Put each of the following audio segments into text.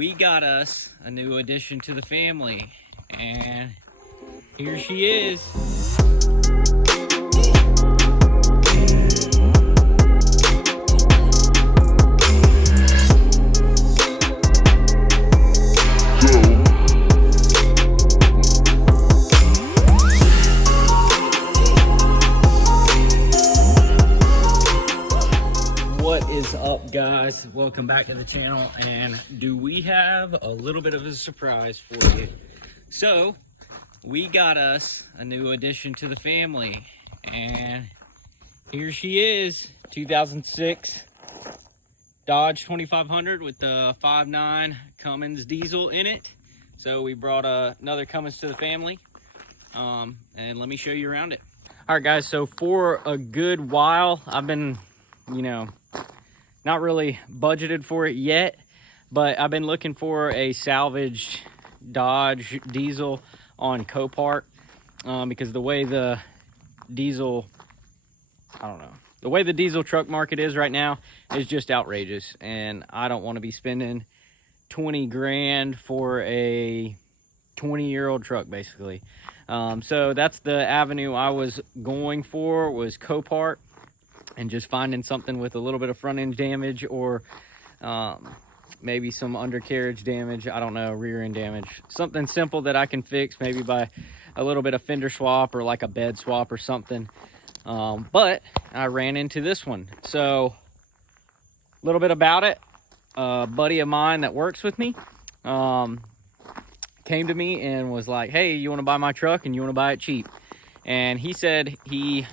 We got us a new addition to the family, and here she is. What is up, guys? Welcome back to the channel, and do we have a little bit of a surprise for you? So we got us a new addition to the family, and here she is. 2006 Dodge 2500 with the 5.9 Cummins diesel in it. So we brought another Cummins to the family, and let me show you around it. All right, guys, so for a good while I've been, not really budgeted for it yet, but I've been looking for a salvaged Dodge diesel on Copart, because the way the diesel, the way the diesel truck market is right now is just outrageous, and I don't want to be spending 20 grand for a 20-year-old truck, basically. So that's the avenue I was going for, was Copart, and just finding something with a little bit of front end damage, or maybe some undercarriage damage, I don't know, rear end damage, something simple that I can fix, maybe by a little bit of fender swap or like a bed swap or something. But I ran into this one. So a little bit about it. A buddy of mine that works with me came to me and was like, hey, you want to buy my truck and you want to buy it cheap? And he said he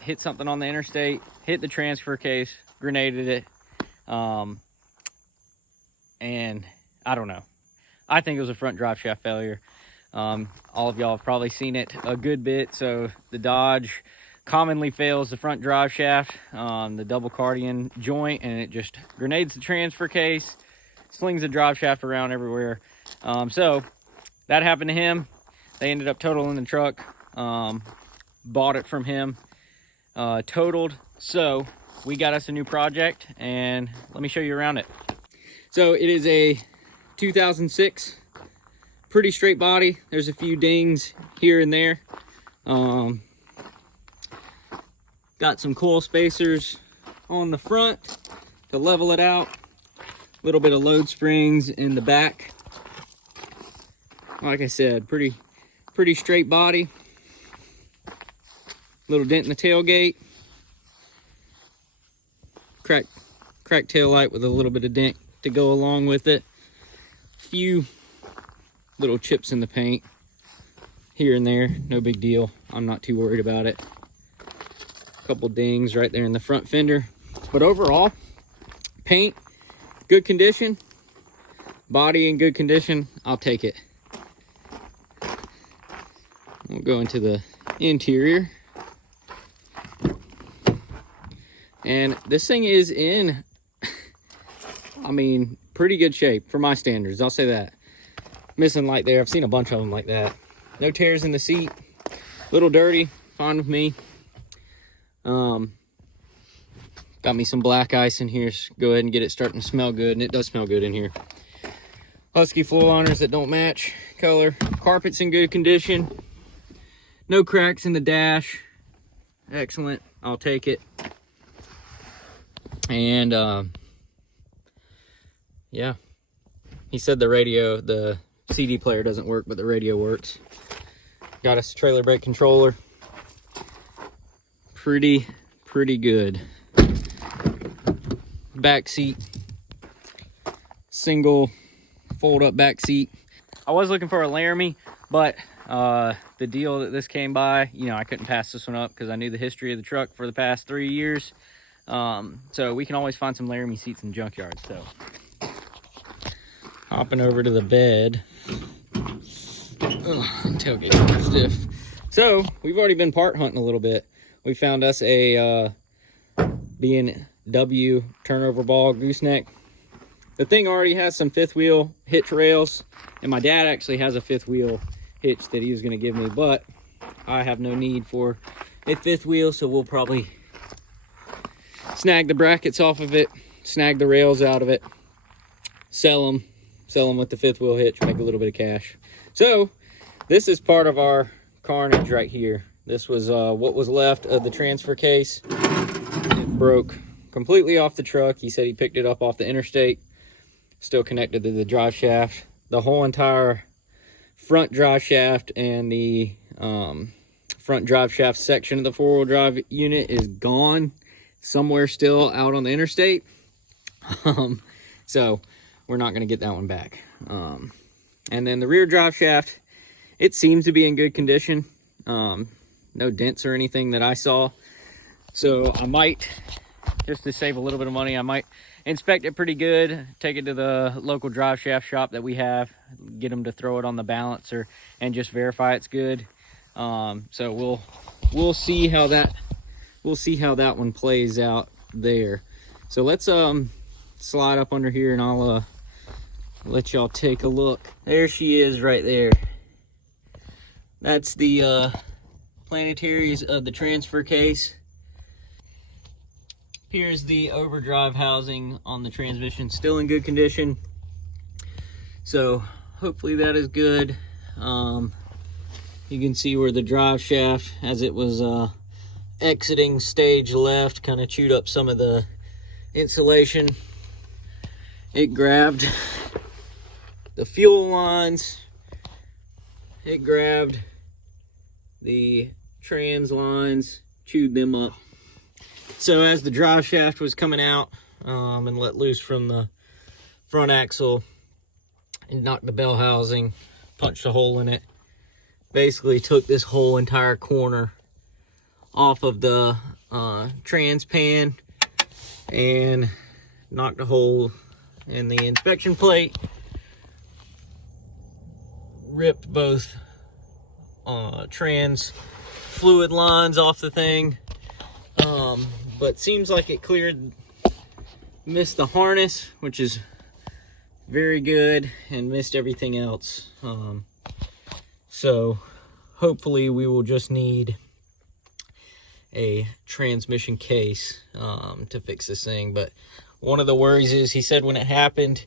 hit something on the interstate, hit the transfer case, grenaded it, and I don't know. I think it was a front drive shaft failure. All of y'all have probably seen it a good bit. So the Dodge commonly fails the front drive shaft, the double cardian joint, and it just grenades the transfer case, slings the drive shaft around everywhere. So that happened to him. They ended up totaling the truck, bought it from him, totaled. So we got us a new project, and let me show you around it. So it is a 2006, pretty straight body. There's a few dings here and there. Got some coil spacers on the front to level it out. A little bit of load springs in the back. Like I said, pretty straight body. Little dent in the tailgate. Cracked tail light with a little bit of dent to go along with it. Few little chips in the paint here and there, no big deal. I'm not too worried about it. Couple dings right there in the front fender, but overall, paint good condition, body in good condition. I'll take it. We'll go into the interior. And this thing is in, pretty good shape for my standards. I'll say that. Missing light there. I've seen a bunch of them like that. No tears in the seat. Little dirty. Fine with me. Got me some black ice in here. So go ahead and get it starting to smell good. And it does smell good in here. Husky floor liners that don't match color. Carpet's in good condition. No cracks in the dash. Excellent. I'll take it. And yeah, he said the CD player doesn't work, but the radio works. Got us a trailer brake controller. Pretty good. Back seat, single fold up back seat. I was looking for a Laramie, but the deal that this came by, I couldn't pass this one up because I knew the history of the truck for the past 3 years. So we can always find some Laramie seats in junkyards. So hopping over to the bed. Tailgate stiff. So we've already been part hunting a little bit. We found us a B&W turnover ball gooseneck. The thing already has some fifth wheel hitch rails, and my dad actually has a fifth wheel hitch that he was going to give me, but I have no need for a fifth wheel, so we'll probably snag the brackets off of it, snag the rails out of it, sell them, sell them with the fifth wheel hitch, make a little bit of cash. So this is part of our carnage right here. This was what was left of the transfer case. It broke completely off the truck. He said he picked it up off the interstate, still connected to the drive shaft. The whole entire front drive shaft and the front drive shaft section of the four-wheel drive unit is gone somewhere still out on the interstate. So we're not going to get that one back. And then the rear drive shaft, it seems to be in good condition. No dents or anything that I saw. So I might, just to save a little bit of money, I might inspect it pretty good, take it to the local drive shaft shop that we have, get them to throw it on the balancer and just verify it's good. So we'll see how that one plays out there. So let's slide up under here and I'll let y'all take a look. There she is right there. That's the planetaries of the transfer case. Here's the overdrive housing on the transmission, still in good condition. So hopefully that is good. You can see where the drive shaft, as it was exiting stage left, kind of chewed up some of the insulation. It grabbed the fuel lines. It grabbed the trans lines, chewed them up. So as the drive shaft was coming out and let loose from the front axle, and knocked the bell housing, punched a hole in it, basically took this whole entire corner off of the trans pan and knocked a hole in the inspection plate, ripped both trans fluid lines off the thing, but seems like it cleared, missed the harness, which is very good, and missed everything else. So hopefully we will just need a transmission case to fix this thing. But one of the worries is, he said when it happened,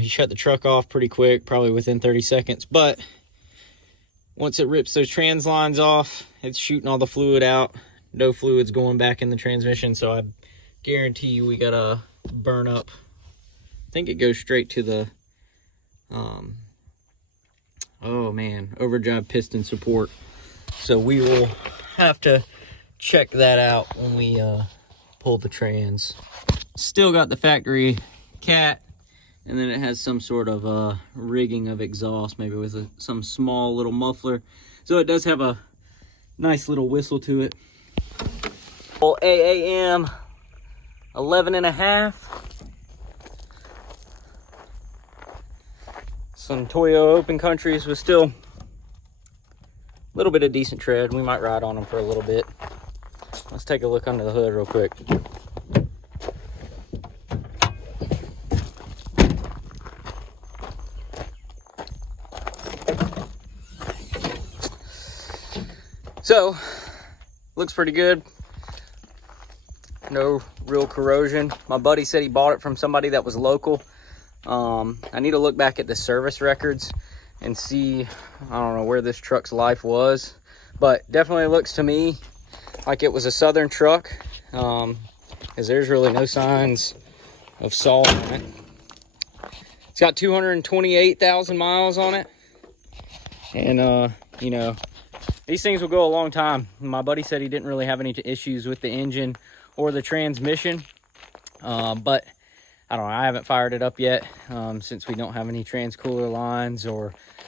he shut the truck off pretty quick, probably within 30 seconds, but once it rips those trans lines off, it's shooting all the fluid out. No fluids going back in the transmission, so I guarantee you we gotta burn up. I think it goes straight to the oh man, overdrive piston support. So we will have to check that out when we pull the trans. Still got the factory cat, and then it has some sort of rigging of exhaust, maybe with some small little muffler. So it does have a nice little whistle to it. Well, AAM 11.5. Some Toyo Open Countries with still a little bit of decent tread. We might ride on them for a little bit. Let's take a look under the hood real quick. So, looks pretty good. No real corrosion. My buddy said he bought it from somebody that was local. I need to look back at the service records and see, I don't know where this truck's life was, but definitely looks to me like it was a Southern truck, because there's really no signs of salt on it. It's got 228,000 miles on it, and you know, these things will go a long time. My buddy said he didn't really have any issues with the engine or the transmission, but I don't know, I haven't fired it up yet, since we don't have any trans cooler lines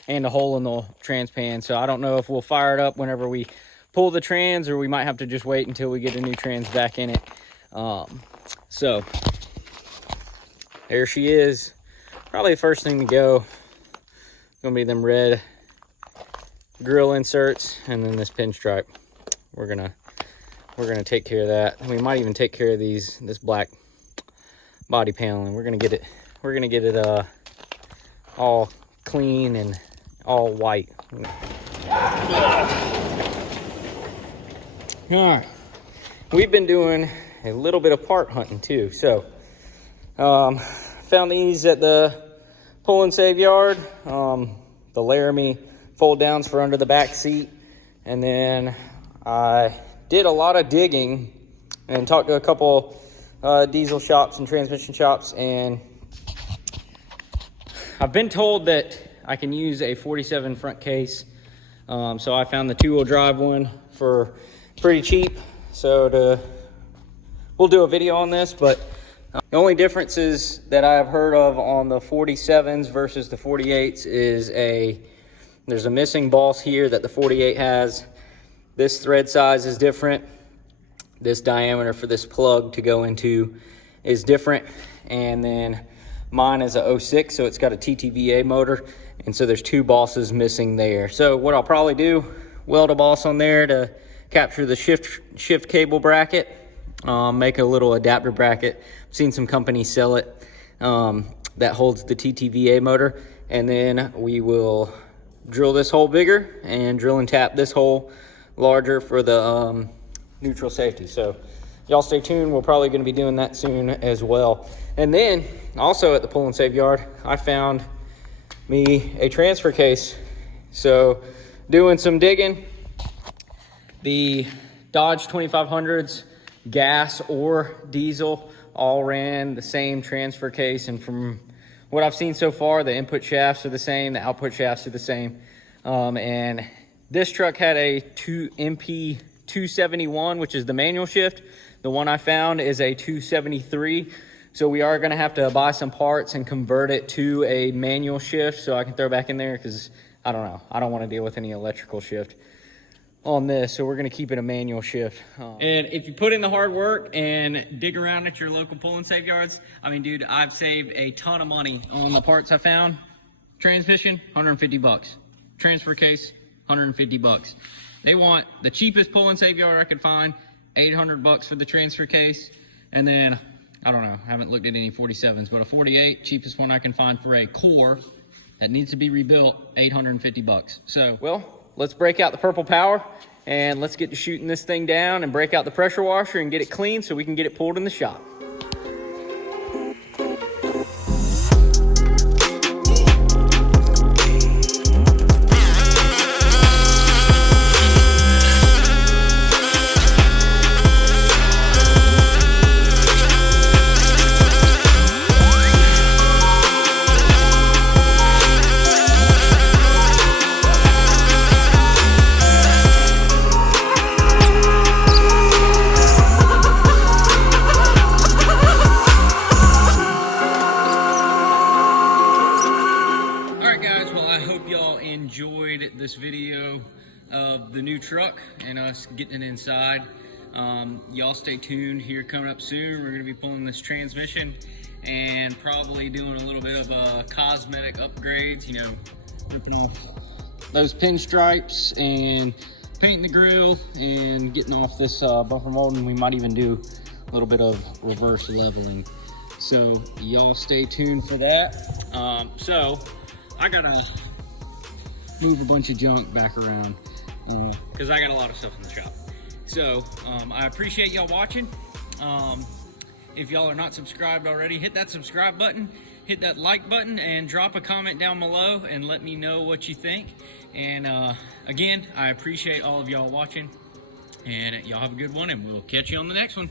and a hole in the trans pan. So I don't know if we'll fire it up whenever we pull the trans, or we might have to just wait until we get a new trans back in it. So there she is. Probably the first thing to go gonna be them red grill inserts, and then this pinstripe. We're gonna take care of that. We might even take care of this black body paneling. We're gonna get it all clean and all white. All right, we've been doing a little bit of part hunting too. So found these at the pull and save yard. The Laramie fold downs for under the back seat. And then I did a lot of digging and talked to a couple diesel shops and transmission shops, and I've been told that I can use a 47 front case. So I found the 2-wheel drive one for pretty cheap. So we'll do a video on this, but the only differences that I've heard of on the 47s versus the 48s is there's a missing boss here that the 48 has. This thread size is different. This diameter for this plug to go into is different. And then mine is a 06, so it's got a TTVA motor. And so there's 2 bosses missing there. So what I'll probably do, weld a boss on there to capture the shift cable bracket, make a little adapter bracket. I've seen some companies sell it that holds the TTVA motor. And then we will drill this hole bigger and drill and tap this hole larger for the neutral safety. So y'all stay tuned. We're probably going to be doing that soon as well. And then also at the pull and save yard, I found me a transfer case. So doing some digging, the Dodge 2500s, gas or diesel, all ran the same transfer case. And from what I've seen so far, the input shafts are the same, the output shafts are the same. And this truck had a MP 271, which is the manual shift. The one I found is a 273. So we are gonna have to buy some parts and convert it to a manual shift so I can throw back in there, because I don't know, I don't wanna deal with any electrical shift on this. So we're gonna keep it a manual shift. And if you put in the hard work and dig around at your local pull and save yards, I mean, dude, I've saved a ton of money on the parts I found. Transmission, 150 bucks. Transfer case, 150 bucks. They want the cheapest pull and save yard I could find, 800 bucks for the transfer case. And then, I don't know, I haven't looked at any 47s, but a 48, cheapest one I can find for a core that needs to be rebuilt, 850 bucks. So, well, let's break out the purple power and let's get to shooting this thing down and break out the pressure washer and get it clean so we can get it pulled in the shop. Enjoyed this video of the new truck and us getting it inside. Y'all stay tuned here. Coming up soon, we're going to be pulling this transmission and probably doing a little bit of cosmetic upgrades, you know, ripping off those pinstripes and painting the grill and getting off this bumper mold, and we might even do a little bit of reverse leveling. So y'all stay tuned for that. So I gotta move a bunch of junk back around because I got a lot of stuff in the shop. So I appreciate y'all watching. If y'all are not subscribed already, hit that subscribe button, hit that like button, and drop a comment down below and let me know what you think. And again, I appreciate all of y'all watching, and y'all have a good one, and we'll catch you on the next one.